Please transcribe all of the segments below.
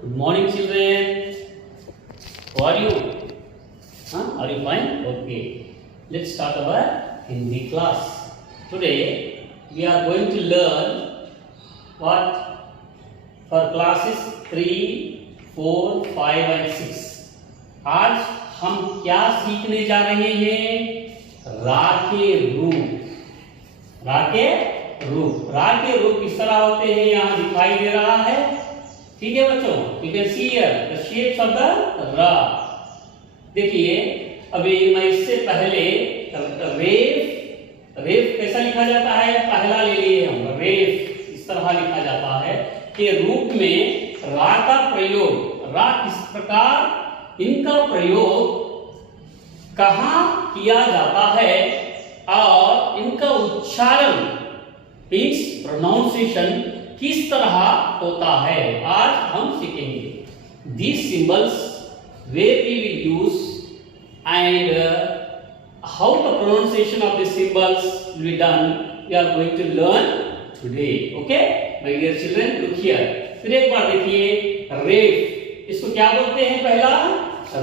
Good morning, children. How are you? Are you fine? Okay. Let's start our Hindi class. Today we are going to learn what for classes 3, 4, 5 and 6. आज हम क्या सीखने जा रहे हैं? रा के रूप। रा के रूप किस तरह होते हैं यहाँ दिखाई दे रहा है। ठीक है बच्चों, you can see here the shapes of the रा। देखिए अभी मैं इससे पहले रेफ कैसा लिखा जाता है, पहला ले लिए हम रेफ। इस तरह लिखा जाता है कि रूप में रा का प्रयोग, रा किस प्रकार इनका प्रयोग कहाँ किया जाता है और इनका उच्चारण मीन्स प्रोनाउंसिएशन किस तरह होता है, आज हम सीखेंगे। These symbols where we will use and how the pronunciation of these symbols will be done, we are going to learn today. Okay, my dear children, look here. फिर एक बार देखिए रेफ, इसको क्या बोलते हैं? पहला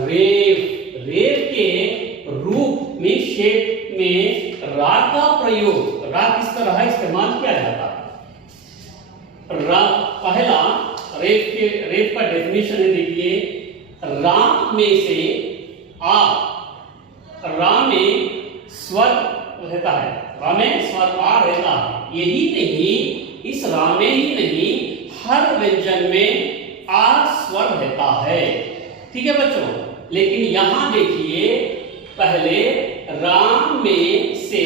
रेफ के रूप में शेप में रा का प्रयोग, रा किस तरह इस्तेमाल किया जाता है। रा पहला रेफ का डेफिनेशन है। देखिए रा में से आ, रा में स्वर रहता है, रा में स्वर आ रहता है। यही नहीं, इस रा में ही नहीं हर व्यंजन में आ स्वर रहता है। ठीक है बच्चों, लेकिन यहां देखिए पहले रा में से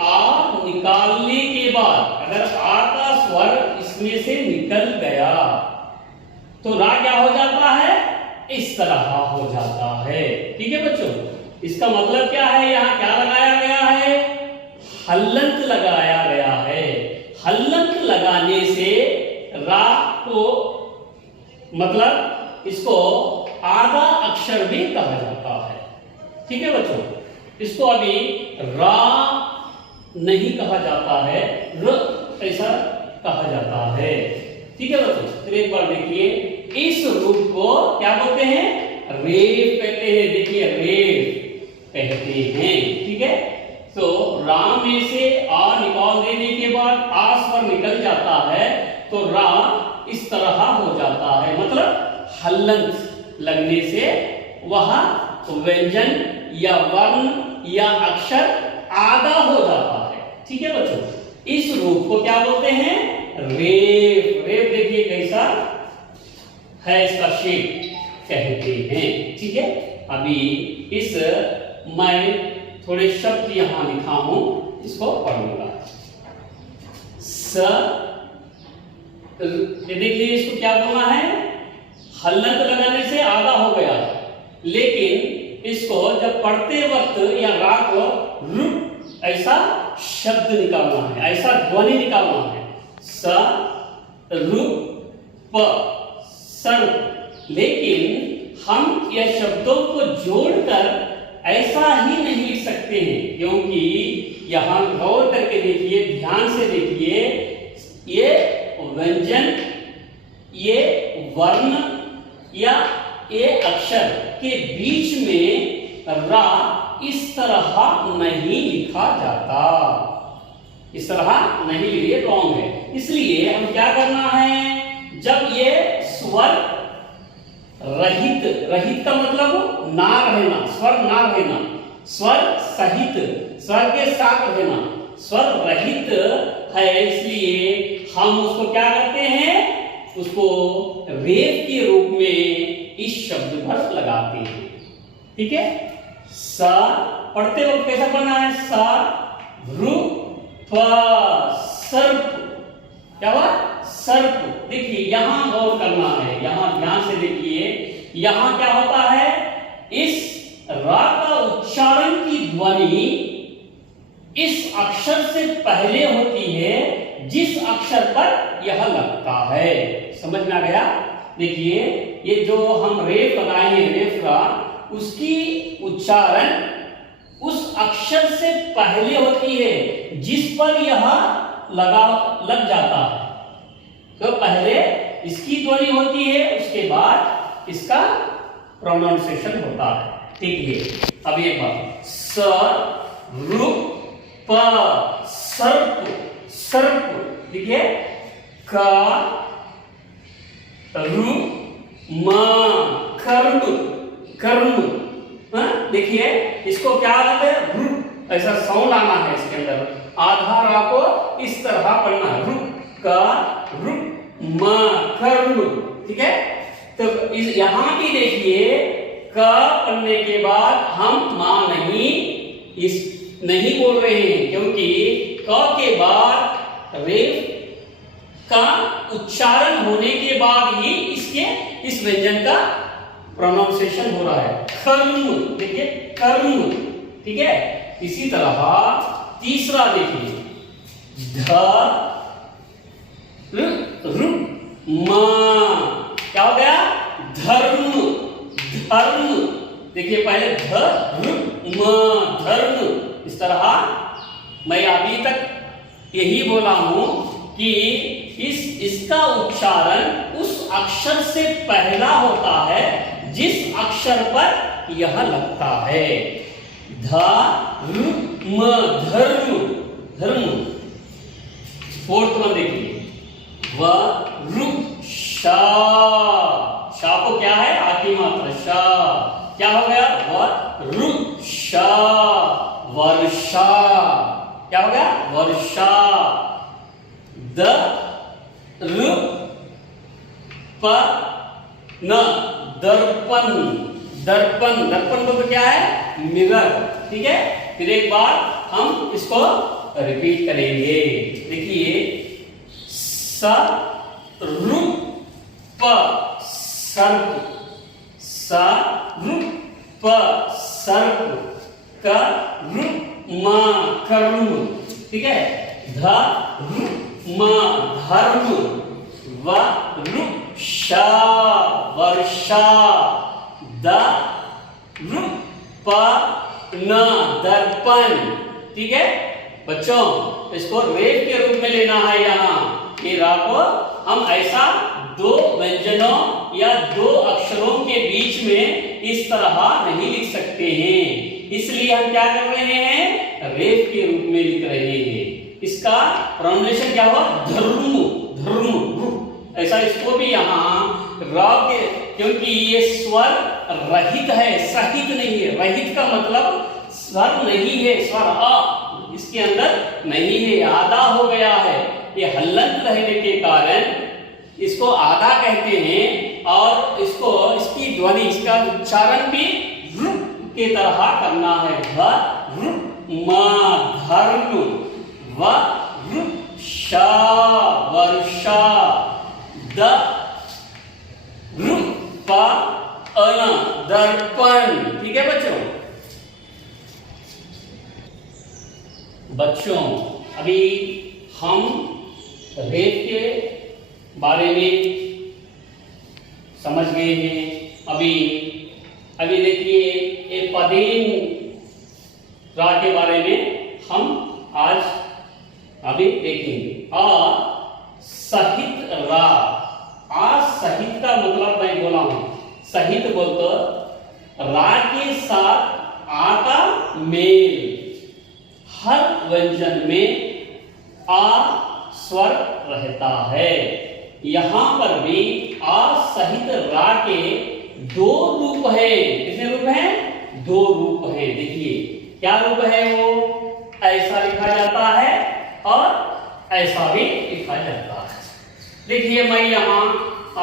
आ निकालने के बाद अगर आ का स्वर इसमें से निकल गया तो रा क्या हो जाता है? इस तरह हो जाता है। ठीक है बच्चों, इसका मतलब क्या है? यहाँ क्या लगाया गया है? हल्लंत लगाया गया है। हल्लंत लगाने से रा को मतलब इसको आधा अक्षर भी कहा जाता है। ठीक है बच्चों, इसको अभी रा नहीं कहा जाता है, र ऐसा कहा जाता है। ठीक है बच्चों, फिर एक बार देखिए इस रूप को क्या बोलते हैं? रेफ कहते हैं। देखिए रेफ कहते हैं। ठीक है, तो रा में से आ निकाल देने के बाद आ स्वर निकल जाता है तो रा इस तरह हो जाता है, मतलब हल्लंत लगने से वह व्यंजन या वर्ण या अक्षर आधा हो जाता है। ठीक है बच्चों, इस रूप को क्या बोलते हैं? रेफ। देखिए कैसा है इसका शेप कहते हैं। ठीक है, अभी इस मैं थोड़े शब्द यहां लिखा हूं, इसको पढ़ूंगा। देखिए इसको क्या बोलना है? हल्लंत लगाने से आधा हो गया, लेकिन इसको जब पढ़ते वक्त या रा को रुप ऐसा शब्द निकालना है, ऐसा ध्वनि निकालना है। स रु प सर्प। लेकिन हम यह शब्दों को जोड़कर ऐसा ही नहीं लिख सकते हैं, क्योंकि यहां गौर करके देखिए, ध्यान से देखिए, ये व्यंजन, ये वर्ण या ये अक्षर के बीच में रा इस तरह नहीं लिखा जाता। इस तरह नहीं, ये रॉन्ग है। इसलिए हम क्या करना है? जब ये स्वर रहित का मतलब ना रहना, स्वर ना रहना, स्वर सहित, स्वर के साथ रहना, स्वर रहित है, इसलिए हम उसको क्या करते हैं? उसको रेफ के रूप में इस शब्द पर लगाते हैं। ठीक है, सा पढ़ते वक्त कैसा पढ़ना है? सा रु प सर्प। क्या हुआ? सर्प। देखिए यहां गौर करना है, यहां ध्यान से देखिए, यहां क्या होता है? इस रा का उच्चारण की ध्वनि इस अक्षर से पहले होती है जिस अक्षर पर यह लगता है। समझ में आ गया? देखिए ये जो हम रेफ लगाए हैं, रेफ रा, उसकी उच्चारण उस अक्षर से पहले होती है जिस पर यह लग जाता है। तो पहले इसकी ध्वनि होती है, उसके बाद इसका प्रोनाउंसिएशन होता है। ठीक है, अब एक बात, स रु प सर्प, सर्प, देखिए, क रु म कर्म, कर्म, देखिए इसको क्या आदत है, रु, ऐसा साउंड आना है इसके अंदर, आधा रा को इस तरह पढ़ना है, रु का रु म कर्म। ठीक है, तो इस यहां भी देखिए क पढ़ने के बाद हम मां नहीं इस नहीं बोल रहे हैं, क्योंकि क के बाद रेफ का उच्चारण होने के बाद ही इसके इस व्यंजन का प्रोनाउंसिएशन हो रहा है, कर्म, देखिए कर्म। ठीक है, इसी तरह तीसरा देखिए, ध रु म, क्या हो गया, धर्म, धर्म, देखिए पहले ध रु म धर्म। इस तरह मैं अभी तक यही बोला हूं कि इसका उच्चारण उस अक्षर से पहला होता है जिस अक्षर पर यह लगता है, ध रु म धर्म, धर्म। फोर्थ वन देखिए, व रु शा, शा को क्या है, आखिरी मात्रा शा, क्या हो गया, व रु शा, वर्षा, क्या हो गया, वर्षा। द रु प न दर्पण, दर्पण, दर्पण तो क्या है, मिरर। ठीक है, फिर एक बार हम इसको रिपीट करेंगे, देखिए, स रु प सर्प, स रु प सर्प, क रु म कर्म। ठीक है, ध रु म धर्म, व रु शा वर्षा, द रु प न दर्पण। ठीक है बच्चों, इसको रेफ के रूप में लेना है। यहाँ ये रा को हम ऐसा दो व्यंजनों या दो अक्षरों के बीच में इस तरह नहीं लिख सकते हैं, इसलिए हम क्या कर रहे हैं, रेफ के रूप में लिख रहे हैं। इसका प्रोनाउंसिएशन क्या हुआ, धर्म, धर्म, ऐसा इसको भी यहाँ रा के, क्योंकि ये स्वर रहित है, सहित नहीं है। रहित का मतलब स्वर नहीं है, स्वर आ इसके अंदर नहीं है, आधा हो गया है। ये हल्लंत रहने के कारण इसको आधा कहते हैं, और इसको इसकी ध्वनि, इसका उच्चारण भी रु के तरह करना है, ध रु म धर्म, व रु शा वर्षा, द रु प न दर्पण। ठीक है बच्चों, अभी हम रेफ के बारे में समझ गए हैं। अभी देखिए ये पदेन रा के बारे में हम आज अभी देखेंगे। आ सहित रा, आ सहित का मतलब मैं बोला हूं, सहित बोलते रा के साथ आ का मेल, हर व्यंजन में आ स्वर रहता है। यहां पर भी आ सहित रा के दो रूप है। कितने रूप हैं, दो रूप है। देखिए क्या रूप है, वो ऐसा लिखा जाता है और ऐसा भी लिखा जाता है। देखिए मैं यहां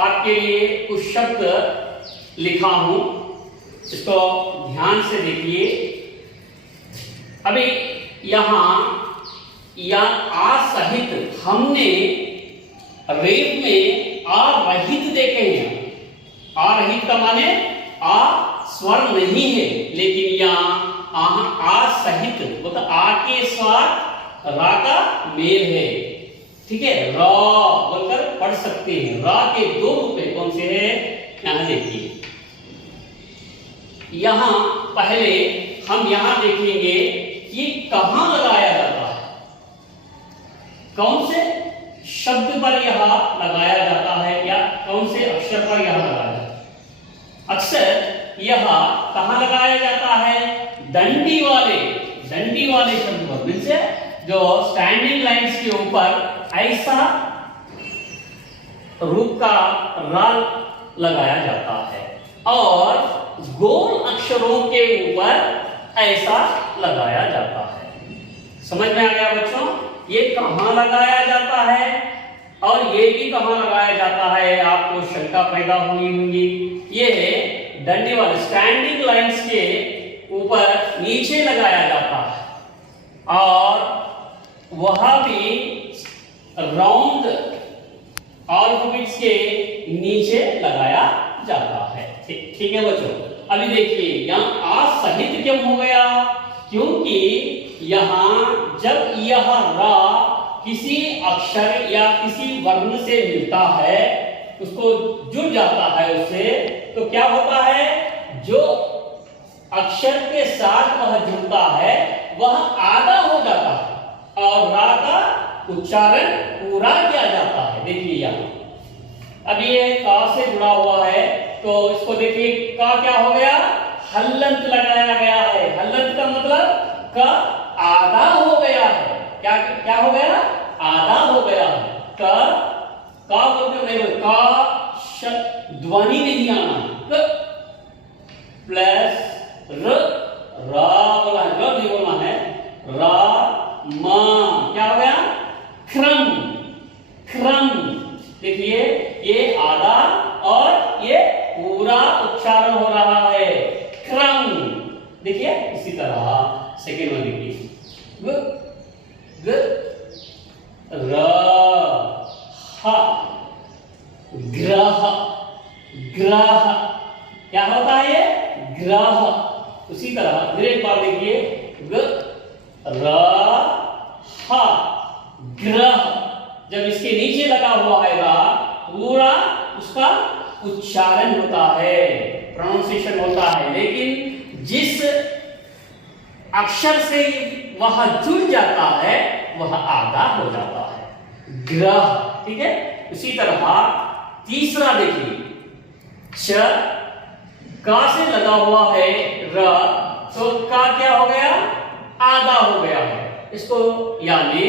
आपके लिए कुछ शब्द लिखा हूं, इसको ध्यान से देखिए। अभी यहां या आ सहित हमने रेफ में आ रहित देखे हैं। आ रहित का माने आ स्वर नहीं है, लेकिन यहाँ आ सहित मतलब आ के साथ रा का मेल है। ठीक है, रा बोलकर पढ़ सकते हैं। रा के दो रूप कौन से हैं, यहां देखिए। यहां पहले हम यहां देखेंगे कि कहां लगाया जाता है, कौन से शब्द पर यह लगाया जाता है या कौन से अक्षर पर यह लगाया जाता है? अक्सर यह कहाँ लगाया जाता है? डंडी वाले शब्द पर, मीन्स जो स्टैंडिंग लाइंस के ऊपर ऐसा रूप का रा लगाया जाता है और गोल अक्षरों के ऊपर ऐसा लगाया जाता है। समझ में आ गया बच्चों? ये कहाँ लगाया जाता है और ये भी कहाँ लगाया जाता है, आपको शंका पैदा हुई होगी। ये डंडी वाले स्टैंडिंग लाइंस के ऊपर नीचे लगाया जाता है और वह भी राउंड अल्फाबेट्स के नीचे लगाया जाता है। ठीक है बच्चों, अभी देखिए यहाँ आ सहित क्यों हो गया? क्योंकि यहाँ जब यह रा किसी अक्षर या किसी वर्ण से मिलता है, उसको जुड़ जाता है उससे, तो क्या होता है? जो अक्षर के साथ वह जुड़ता है वह आधा हो जाता है और रा का उच्चारण पूरा किया जाता है। देखिए यहाँ अब ये का से जुड़ा हुआ है तो इसको देखिए का क्या हो गया? हल्लंत लगाया गया है। हल्लंत का मतलब का आधा हो गया है। क्या क्या हो गया? आधा हो गया है। का बोलते नहीं, का ध्वनि नहीं आना, प्लस र, रा बोला है, र नहीं बोलना है, रा मा क्या हो गया? क्रम। देखिए ये आधा और ये पूरा उच्चारण हो रहा है, क्रम। देखिए इसी तरह सेकेंड में देखिए ग र ह ग्रह। क्या होता है ये? ग्रह। उसी तरह फिर एक बार देखिए ग र ह ग्रह। जब इसके नीचे लगा हुआ है रा, पूरा उसका उच्चारण होता है, प्रोनाउंसिएशन होता है, लेकिन जिस अक्षर से वह जुड़ जाता है वह आधा हो जाता है, ग्रह। ठीक है, उसी तरह तीसरा देखिए च, का से लगा हुआ है र, तो का क्या हो गया? आधा हो गया है। इसको यानी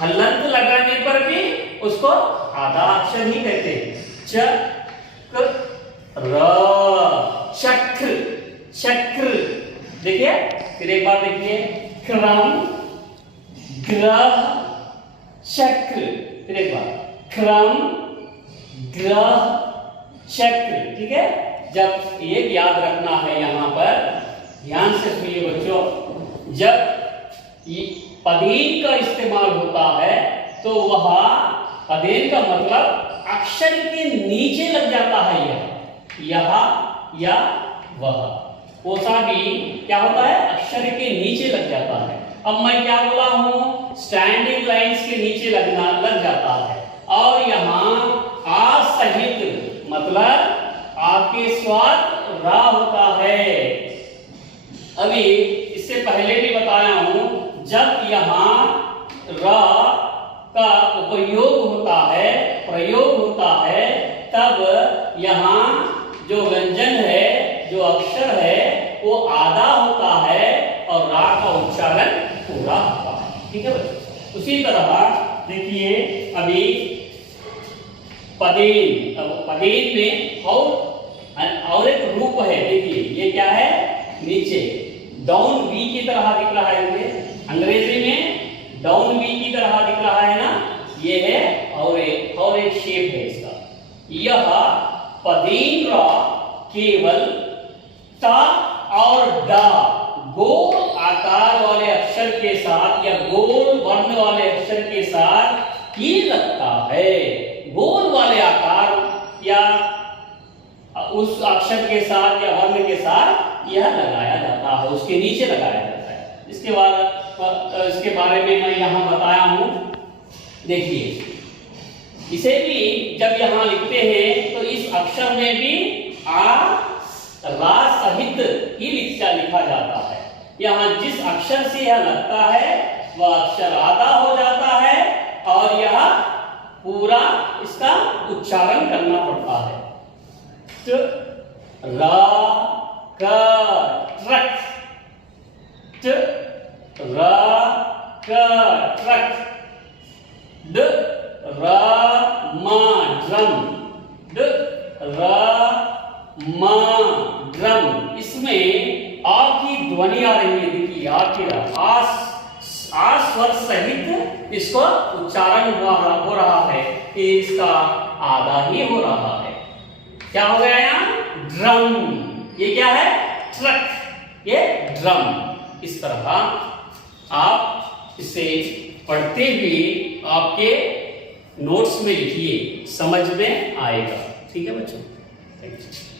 हल्लंत लगाने पर भी उसको आधा अक्षर ही कहते हैं। च र, चक्र। देखिए फिर एक बार देखिए क्रम, ग्रह, चक्र। फिर एक बार क्रम, ग्रह, चक्र। ठीक है, जब ये याद रखना है, यहां पर ध्यान से सुनिए बच्चों, जब पदेन का इस्तेमाल होता है तो वह पदेन का मतलब अक्षर के नीचे लग जाता है, यह या वह। कोसा भी क्या होता है? अक्षर के नीचे लग जाता है। अब मैं क्या बोला हूं? स्टैंडिंग लाइंस के नीचे लग जाता है। और यहाँ आ सहित मतलब आपके स्वाद रा होता है। अभी इससे पहले भी बताया हूं, जब यहाँ रा का उपयोग होता है, प्रयोग होता है, तब यहाँ जो व्यंजन है, जो अक्षर है, वो आधा होता है और रा का उच्चारण पूरा होता है। ठीक है बच्चों, उसी तरह देखिए अभी पदेन। अब पदेन में और एक रूप है। देखिए ये क्या है? नीचे डाउन वी की तरह दिख रहा है। अंग्रेजी में डाउन वी की तरह दिख रहा है ना, ये है और एक शेप है इसका। यह पदेन रा केवल ता और डा गोल आकार वाले अक्षर के साथ या गोल वर्ण वाले अक्षर के साथ ही लगता है। गोल वाले आकार या उस अक्षर के साथ या वर्ण के साथ यह लगाया जाता है, उसके नीचे लगाया जाता है। इसके बारे में मैं यहाँ बताया हूं। देखिए इसे भी जब यहाँ लिखते हैं तो इस अक्षर में भी आ रा सहित ही लिखा जाता है। यहाँ जिस अक्षर से यह लगता है वह अक्षर आधा हो जाता है और यह पूरा इसका उच्चारण करना पड़ता है। ट रा क ट्रक, ट रा क ट्रक, ड रा मा ड्रम, ड रा मा ड्रम। इसमें आ की ध्वनि आ रही है, देखिए आ की आ स्वर सहित इसको उच्चारण हो रहा है कि इसका आधा ही हो रहा है। क्या हो गया यहाँ? ड्रम। ये क्या है? ट्रक, ये ड्रम। इस तरह आप इसे पढ़ते हुए आपके नोट्स में लिखिए, समझ में आएगा। ठीक है बच्चों, थैंक यू।